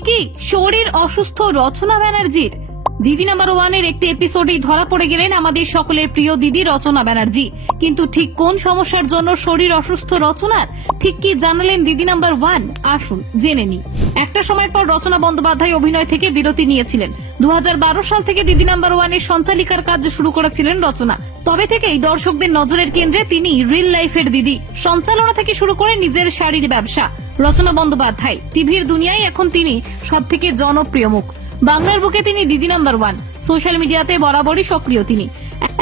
কি? শরীর অসুস্থ রচনা ব্যানার্জির দিদি নাম্বার ওয়ানের একটি এপিসোডেই ধরা পড়ে গেলেন আমাদের সকলের প্রিয় দিদি রচনা ব্যানার্জি। কিন্তু ঠিক কোন সমস্যার জন্য শরীর অসুস্থ রচনার? ঠিক কি জানালেন দিদি নাম্বার ওয়ান? আসুন, জেনে নি একটা সময় পর রচনা বন্দ্যোপাধ্যায় অভিনয় থেকে বিরতি নিয়েছিলেন। দু হাজার বারো সাল থেকে দিদি নাম্বার ওয়ানের সঞ্চালিকার কাজ শুরু করেছিলেন রচনা। তবে থেকেই দর্শকদের নজরের কেন্দ্রে তিনি রিল লাইফের দিদি। সঞ্চালনা থেকে শুরু করে নিজের শাড়ির ব্যবসা। রচনা বন্দ্যোপাধ্যায়, টিভির দুনিয়ায় এখন তিনি সব থেকে জনপ্রিয় মুখ। বাংলার বুকে তিনি দিদি নাম্বার ওয়ান। সোশ্যাল মিডিয়াতে বরাবরই সক্রিয় তিনি।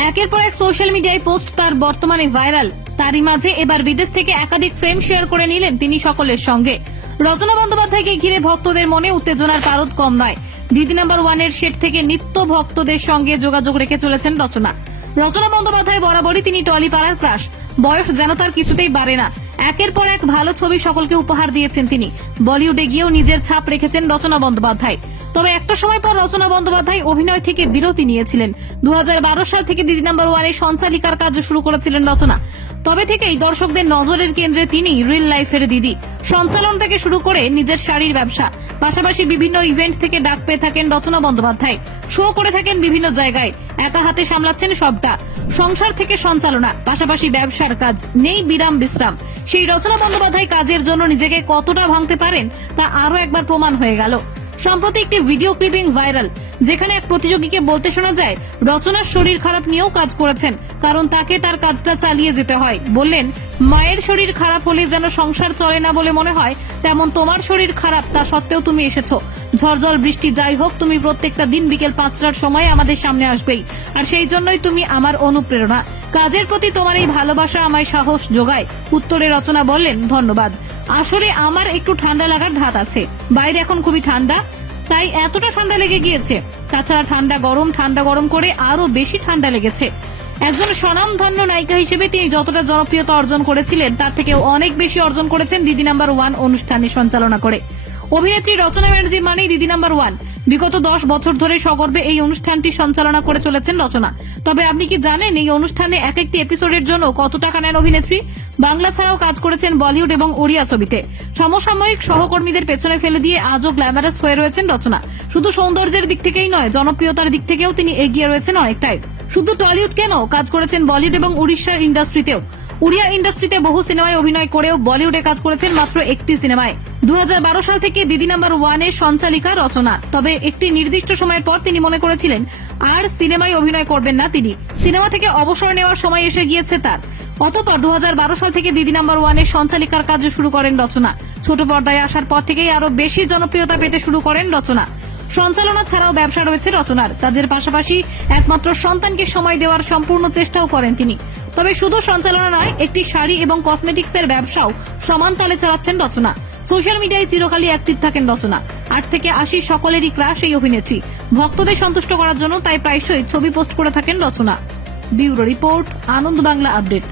একের পর এক সোশ্যাল মিডিয়ায় পোস্ট তার বর্তমানে ভাইরাল। তারই মাঝে এবার বিদেশ থেকে একাধিক ফ্রেম শেয়ার করে নিলেন তিনি সকলের সঙ্গে। রচনা বন্দ্যোপাধ্যায়কে ঘিরে ভক্তদের মনে উত্তেজনার পারদ কম নয়। দিদি নাম্বার ওয়ানের সেট থেকে নিত্য ভক্তদের সঙ্গে যোগাযোগ রেখে চলেছেন রচনা। রচনা বন্দ্যোপাধ্যায় বরাবরই তিনি টলি পাড়ার ক্রাশ। বয়স যেন তার কিছুতেই বাড়ে না। একের পর এক ভালো ছবি সকলকে উপহার দিয়েছেন তিনি। বলিউডে গিয়েও নিজের ছাপ রেখেছেন রচনা বন্দ্যোপাধ্যায়। তবে একটা সময় পর রচনা বন্দ্যোপাধ্যায় অভিনয় থেকে বিরতি নিয়েছিলেন। দু হাজার বারো সাল থেকে দিদি নাম্বার ওয়ানে সঞ্চালিকার কাজ শুরু করেছিলেন রচনা। তবে থেকেই দর্শকদের নজরের কেন্দ্রে তিনি রিল লাইফের দিদি। সঞ্চালন থেকে শুরু করে নিজের শাড়ির ব্যবসা। পাশাপাশি বিভিন্ন ইভেন্ট থেকে ডাক পেয়ে থাকেন রচনা বন্দ্যোপাধ্যায়। শো করে থাকেন বিভিন্ন জায়গায়। একা হাতে সামলাচ্ছেন সবটা। সংসার থেকে সঞ্চালনা, পাশাপাশি ব্যবসার কাজ। নেই বিরাম বিশ্রাম। সেই রচনা বন্দ্যোপাধ্যায় কাজের জন্য নিজেকে কতটা ভাঙতে পারেন, তা আরও একবার প্রমাণ হয়ে গেল। সম্প্রতি একটি ভিডিও ক্লিপিং ভাইরাল, যেখানে এক প্রতিযোগীকে বলতে শোনা যায়, রচনার শরীর খারাপ নিয়েও কাজ করেছেন, কারণ তাকে তার কাজটা চালিয়ে যেতে হয়। বললেন, মায়ের শরীর খারাপ হলে যেন সংসার চলে না বলে মনে হয়, তেমন তোমার শরীর খারাপ, তা সত্ত্বেও তুমি এসেছ। ঝড়জল বৃষ্টি, যাই হোক, তুমি প্রত্যেকটা দিন বিকেল পাঁচটার সময় আমাদের সামনে আসবেই, আর সেই জন্যই তুমি আমার অনুপ্রেরণা। কাজের প্রতি তোমার এই ভালোবাসা আমায় সাহস যোগায়। উত্তরে রচনা বললেন, ধন্যবাদ। আসলে আমার একটু ঠান্ডা লাগার ধাত আছে। বাইরে এখন খুবই ঠান্ডা, তাই এতটা ঠান্ডা লেগে গিয়েছে। তাছাড়া ঠান্ডা গরম ঠান্ডা গরম করে আরও বেশি ঠান্ডা লেগেছে। একজন স্বনামধন্য নায়িকা হিসেবে তিনি যতটা জনপ্রিয়তা অর্জন করেছিলেন, তার থেকে অনেক বেশি অর্জন করেছেন দিদি নাম্বার ওয়ান অনুষ্ঠানে সঞ্চালনা করে। অভিনেত্রী রচনা ব্যানার্জি মানেই দিদি নাম্বার ওয়ান। বিগত দশ বছর ধরে সগর্বে এই অনুষ্ঠানটি সঞ্চালনা করে চলেছেন রচনা। তবে আপনি কি জানেন এই অনুষ্ঠানে এক একটি এপিসোডের জন্য কত টাকা নেন অভিনেত্রী? বাংলা ছাড়াও কাজ করেছেন বলিউড এবং ওড়িয়া ছবিতে। সমসাময়িক সহকর্মীদের পেছনে ফেলে দিয়ে আজও গ্ল্যামারাস হয়ে রয়েছেন রচনা। শুধু সৌন্দর্যের দিক থেকেই নয়, জনপ্রিয়তার দিক থেকেও তিনি এগিয়ে রয়েছেন অনেকটাই। শুধু টলিউড কেন? কাজ করেছেন বলিউড এবং উড়িষ্যার ইন্ডাস্ট্রিতেও। উড়িয়া ইন্ডাস্ট্রিতে বহু সিনেমায় অভিনয় করেও বলিউডে কাজ করেছেন মাত্র একটি সিনেমায়। দু হাজার বারো সাল থেকে দিদি নাম্বার ওয়ানের সঞ্চালিকা রচনা। তবে একটি নির্দিষ্ট সময়ের পর তিনি মনে করেছিলেন, আর সিনেমায় অভিনয় করবেন না তিনি। সিনেমা থেকে অবসর নেওয়ার সময় এসে গিয়েছে তার। অতপর দু হাজার বারো সাল থেকে দিদি নাম্বার ওয়ানের সঞ্চালিকার কাজ শুরু করেন রচনা। ছোট পর্দায় আসার পর থেকেই আরও বেশি জনপ্রিয়তা পেতে শুরু করেন রচনা। সঞ্চালনা ছাড়াও ব্যবসা রয়েছে রচনার। কাজের পাশাপাশি একমাত্র সন্তানকে সময় দেওয়ার সম্পূর্ণ চেষ্টাও করেন তিনি। তবে শুধু সঞ্চালনা নয়, একটি শাড়ি এবং কসমেটিক্সের ব্যবসাও সমান তালে চালাচ্ছেন রচনা। সোশ্যাল মিডিয়ায় চিরকালই অ্যাক্টিভ থাকেন রচনা। আট থেকে আশি সকলেরই ক্রাশ এই অভিনেত্রী। ভক্তদের সন্তুষ্ট করার জন্য তাই প্রায়শই ছবি পোস্ট করে থাকেন Rachana. Bureau report, Ananda Bangla update.